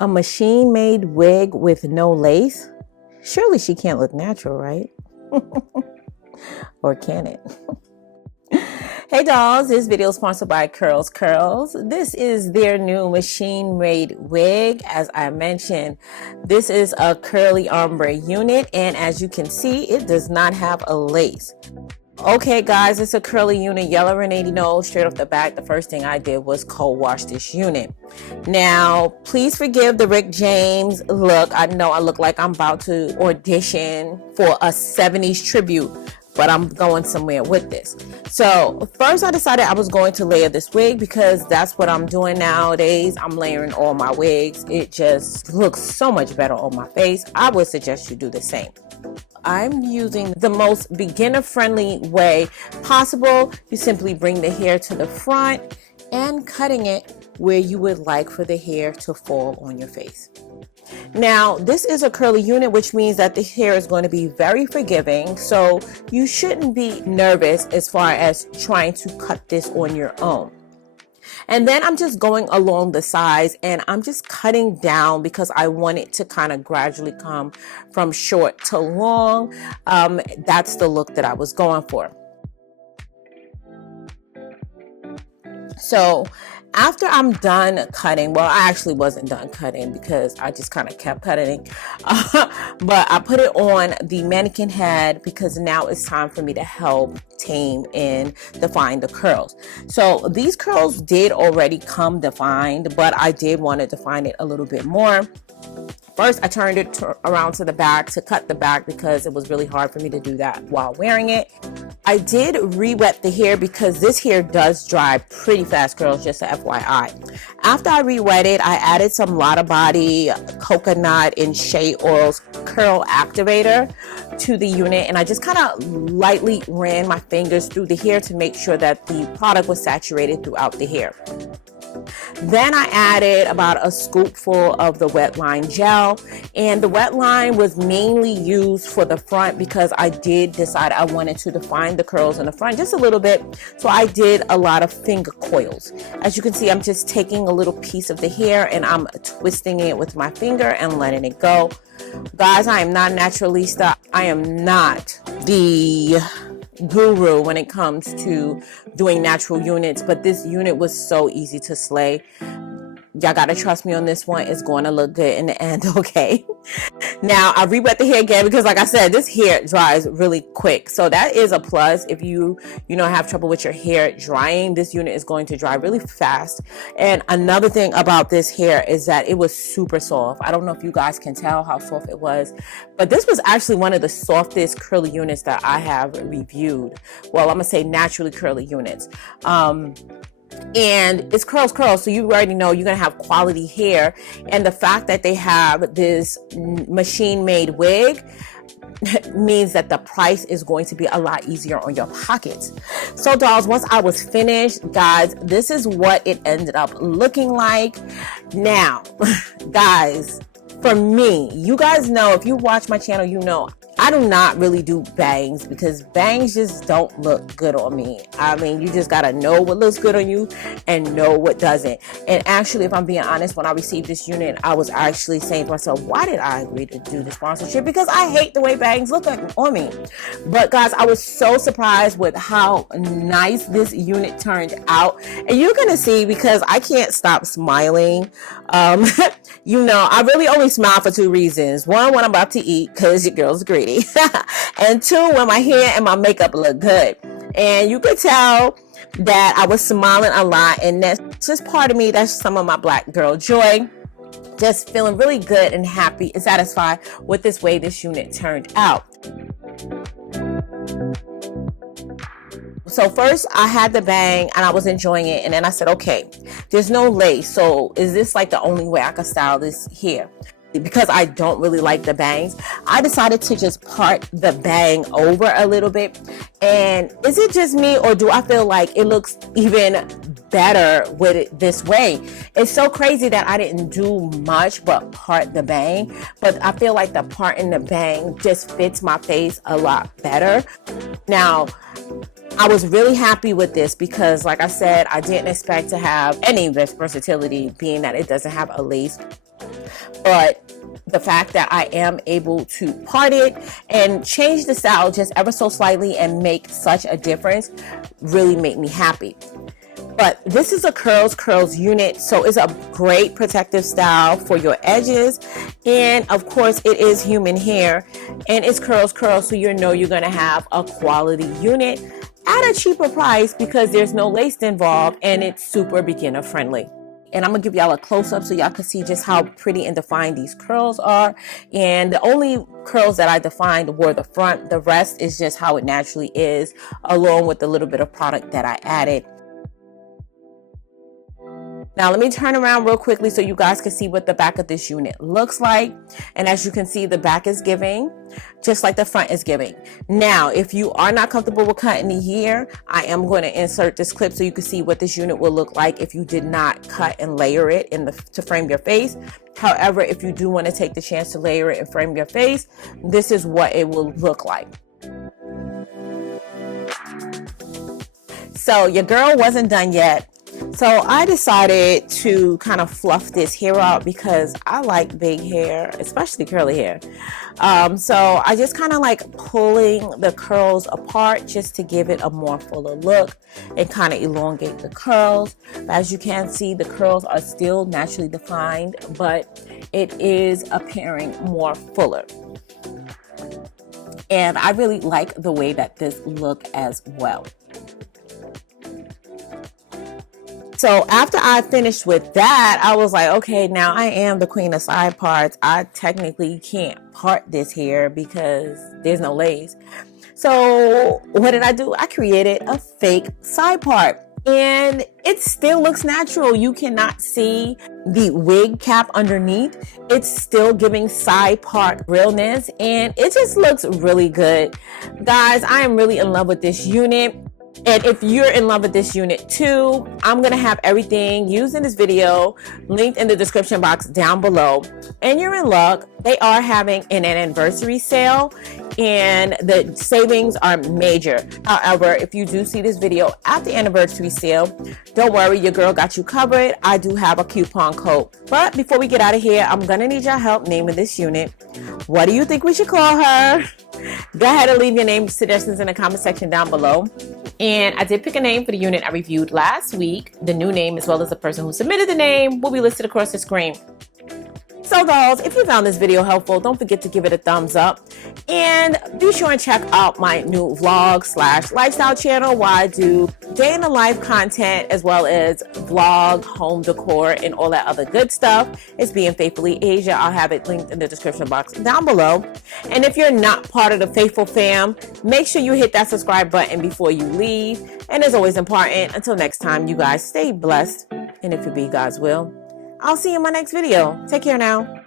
A machine-made wig with no lace? Surely she can't look natural, right? Or can it? Hey dolls, this video is sponsored by CurlsCurls. This is their new machine-made wig. As I mentioned, this is a curly ombre unit, and as you can see, it does not have a lace. Okay guys, it's a curly unit, yellow and 80 nose. Straight off the back, the first thing I did was co-wash this unit. Now, please forgive the Rick James look. I know I look like I'm about to audition for a 70s tribute, but I'm going somewhere with this. So first I decided I was going to layer this wig because that's what I'm doing nowadays. I'm layering all my wigs. It just looks so much better on my face. I would suggest you do the same. I'm using the most beginner-friendly way possible. You simply bring the hair to the front and cutting it where you would like for the hair to fall on your face. Now, this is a curly unit, which means that the hair is going to be very forgiving, so you shouldn't be nervous as far as trying to cut this on your own. And then I'm just going along the sides and I'm just cutting down because I want it to kind of gradually come from short to long. That's the look that I was going for. So after I'm done cutting, well, I actually wasn't done cutting because I just kind of kept cutting, but I put it on the mannequin head because now it's time for me to help tame and define the curls. So these curls did already come defined, but I did want to define it a little bit more. First, I turned it around to the back to cut the back because it was really hard for me to do that while wearing it. I did re-wet the hair because this hair does dry pretty fast, girls, just a FYI. After I re-wet it, I added some Lotta Body coconut and shea oils curl activator to the unit, and I just kind of lightly ran my fingers through the hair to make sure that the product was saturated throughout the hair. Then I added about a scoopful of the wet line gel, and the wet line was mainly used for the front because I did decide I wanted to define the curls in the front just a little bit, so I did a lot of finger coils. As you can see, I'm just taking a little piece of the hair and I'm twisting it with my finger and letting it go. Guys, I am not naturalista. I am not the guru when it comes to doing natural units, but this unit was so easy to slay. Y'all gotta trust me on this one. It's going to look good in the end, okay? Now, I re-wet the hair again because, like I said, this hair dries really quick. So that is a plus. If you have trouble with your hair drying, this unit is going to dry really fast. And another thing about this hair is that it was super soft. I don't know if you guys can tell how soft it was, but this was actually one of the softest curly units that I have reviewed. Well, I'm gonna say naturally curly units. And it's CurlsCurls, so you already know you're gonna have quality hair, and the fact that they have this machine-made wig means that the price is going to be a lot easier on your pockets. So dolls, once I was finished, guys, this is what it ended up looking like. Now guys, for me, you guys know, if you watch my channel, you know I do not really do bangs because bangs just don't look good on me. I mean, you just gotta know what looks good on you and know what doesn't. And actually, if I'm being honest, when I received this unit, I was actually saying to myself, why did I agree to do the sponsorship? Because I hate the way bangs look on me. But guys, I was so surprised with how nice this unit turned out. And you're gonna see, because I can't stop smiling. I really only smile for two reasons. One, when I'm about to eat, because your girl's greedy. And two, when my hair and my makeup look good. And you could tell that I was smiling a lot, and that's just part of me. That's some of my black girl joy. Just feeling really good and happy and satisfied with this way this unit turned out. So first I had the bang and I was enjoying it, and then I said, okay, there's no lace, so is this like the only way I could style this hair? Because I don't really like the bangs, I decided to just part the bang over a little bit. And is it just me, or do I feel like it looks even better with it this way? It's so crazy that I didn't do much but part the bang, but I feel like the part in the bang just fits my face a lot better. Now, I was really happy with this because, like I said, I didn't expect to have any versatility, being that it doesn't have a lace. but the fact that I am able to part it and change the style just ever so slightly and make such a difference really made me happy. But this is a CurlsCurls unit, so it's a great protective style for your edges. And of course, it is human hair and it's CurlsCurls, so you know you're going to have a quality unit at a cheaper price because there's no lace involved and it's super beginner friendly. And I'm gonna give y'all a close-up so y'all can see just how pretty and defined these curls are. And the only curls that I defined were the front. The rest is just how it naturally is, along with the little bit of product that I added. Now let me turn around real quickly so you guys can see what the back of this unit looks like. And as you can see, the back is giving, just like the front is giving. Now, if you are not comfortable with cutting the hair, I am going to insert this clip so you can see what this unit will look like if you did not cut and layer it to frame your face. However, if you do want to take the chance to layer it and frame your face, this is what it will look like. So your girl wasn't done yet. So I decided to kind of fluff this hair out because I like big hair, especially curly hair. So I just kind of like pulling the curls apart just to give it a more fuller look and kind of elongate the curls. As you can see, the curls are still naturally defined, but it is appearing more fuller. And I really like the way that this look as well. So after I finished with that, I was like, okay, now I am the queen of side parts. I technically can't part this hair because there's no lace. So what did I do? I created a fake side part and it still looks natural. You cannot see the wig cap underneath. It's still giving side part realness and it just looks really good. Guys, I am really in love with this unit. And if you're in love with this unit too, I'm going to have everything used in this video linked in the description box down below. And you're in luck. They are having an anniversary sale and the savings are major. However, if you do see this video at the anniversary sale, don't worry, your girl got you covered. I do have a coupon code. But before we get out of here, I'm going to need your help naming this unit. What do you think we should call her? Go ahead and leave your name suggestions in the comment section down below. And I did pick a name for the unit I reviewed last week. The new name, as well as the person who submitted the name, will be listed across the screen. So dolls, if you found this video helpful, don't forget to give it a thumbs up. And be sure and check out my new vlog/lifestyle channel where I do day in the life content as well as vlog, home decor, and all that other good stuff. It's Being Faithfully Asia. I'll have it linked in the description box down below. And if you're not part of the Faithful fam, make sure you hit that subscribe button before you leave. And as always important, until next time, you guys stay blessed. And if it be God's will, I'll see you in my next video. Take care now.